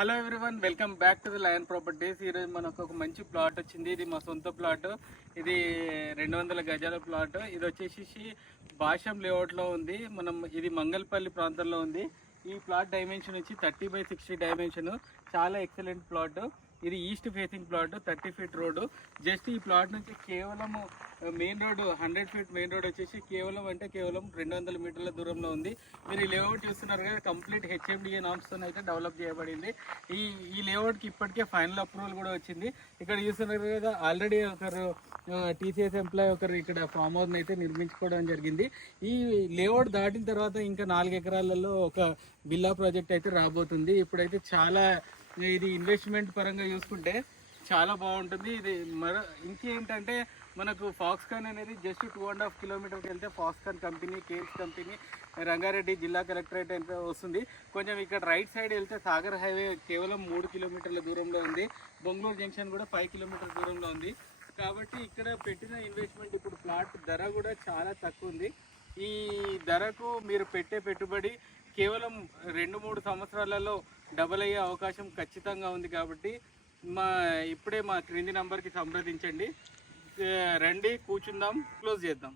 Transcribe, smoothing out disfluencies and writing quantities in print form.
Hello everyone, welcome back to the lion properties. ఈరోజు మనకు ఒక మంచి ప్లాట్ వచ్చింది. ఇది మా సొంత ప్లాట్. ఇది 200 గజాల ప్లాట్. ఇది వచ్చేసి భాషం లేఅవుట్లో ఉంది. ఇది మంగళపల్లి ప్రాంతంలో ఉంది. ఈ ప్లాట్ డైమెన్షన్ వచ్చి 30/60 డైమెన్షన్. చాలా ఎక్సలెంట్ ప్లాట్. ఇది east facing plot, 30 feet road. Just ఈ ప్లాట్ నుంచి కేవలం main road 100 feet main road వచ్చేసి కేవలం 200 మీటర్ల దూరంలో ఉంది. మీరు ఈ లేఅవుట్ చూస్తున్నారు కదా, కంప్లీట్ హెచ్ఎండిఏ నామ్స్తో అయితే డెవలప్ చేయబడింది. ఈ లేఅవుట్కి ఇప్పటికే ఫైనల్ అప్రూవల్ కూడా వచ్చింది. ఇక్కడ చూస్తున్నారు కదా, ఆల్రెడీ ఒకరు టీసీఎస్ ఎంప్లాయ్ ఒకరు ఇక్కడ ఫామ్ హౌస్ని అయితే నిర్మించుకోవడం జరిగింది. ఈ లేఅవుట్ దాటిన తర్వాత ఇంకా 4 ఎకరాలలో ఒక విల్లా ప్రాజెక్ట్ అయితే రాబోతుంది. ఇప్పుడైతే చాలా ఇది ఇన్వెస్ట్మెంట్ పరంగా చూసుకుంటే చాలా బాగుంటుంది. ఇది ఇంకేంటంటే మనకు ఫాక్స్కాన్ అనేది జస్ట్ 2.5 కిలోమీటర్కి వెళ్తే ఫాక్స్కాన్ కంపెనీ, కేఎల్స్ కంపెనీ, రంగారెడ్డి జిల్లా కలెక్టరేట్ అయితే వస్తుంది. కొంచెం ఇక్కడ రైట్ సైడ్ వెళ్తే సాగర్ హైవే కేవలం 3 కిలోమీటర్ల దూరంలో ఉంది. బొంగళూరు జంక్షన్ కూడా 5 కిలోమీటర్ల దూరంలో ఉంది. కాబట్టి ఇక్కడ పెట్టిన ఇన్వెస్ట్మెంట్ ఇప్పుడు ప్లాట్ ధర కూడా చాలా తక్కువ ఉంది. ఈ ధరకు మీరు పెట్టే పెట్టుబడి కేవలం 2-3 సంవత్సరాలలో డబల్ అయ్యే అవకాశం ఖచ్చితంగా ఉంది. కాబట్టి ఇప్పుడే మా క్రింది నంబర్కి సంప్రదించండి. రండి, కూర్చుందాం, క్లోజ్ చేద్దాం.